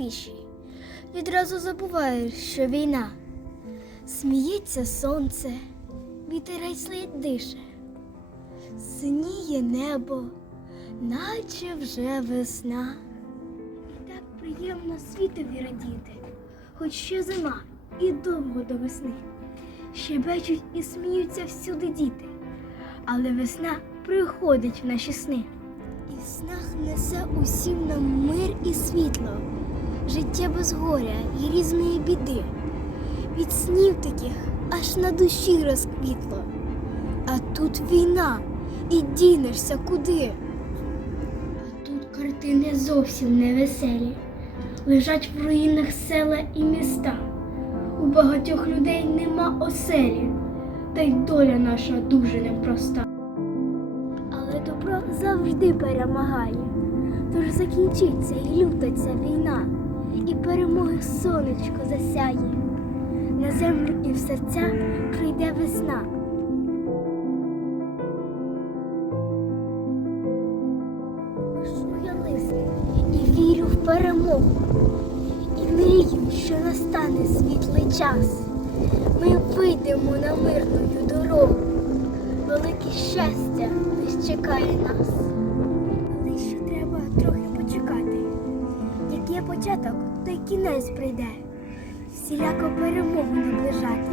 тиші. Відразу забуваєш, що війна. Сміється сонце, вітерець ледь дише, синіє небо, наче вже весна. І так приємно світові радіти, хоч ще зима і довго до весни. Щебечуть і сміються всюди діти, але весна приходить в наші сни. І снах несе усім нам мир і світло, життя без горя і різної біди. Від снів таких аж на душі розквітло. А тут війна, і дінешся куди. А тут картини зовсім невеселі. Лежать в руїнах села і міста. У багатьох людей нема оселі, та й доля наша дуже непроста. Добро завжди перемагає. Тож закінчиться і люта ця війна, і перемоги сонечко засяє. На землю і в серця прийде весна. Я лист і вірю в перемогу. І мрію, що настане світлий час. Ми вийдемо на мирну чекає нас. Але ще треба трохи почекати. Як є початок, то й кінець прийде. Всіляко перемогу наближати.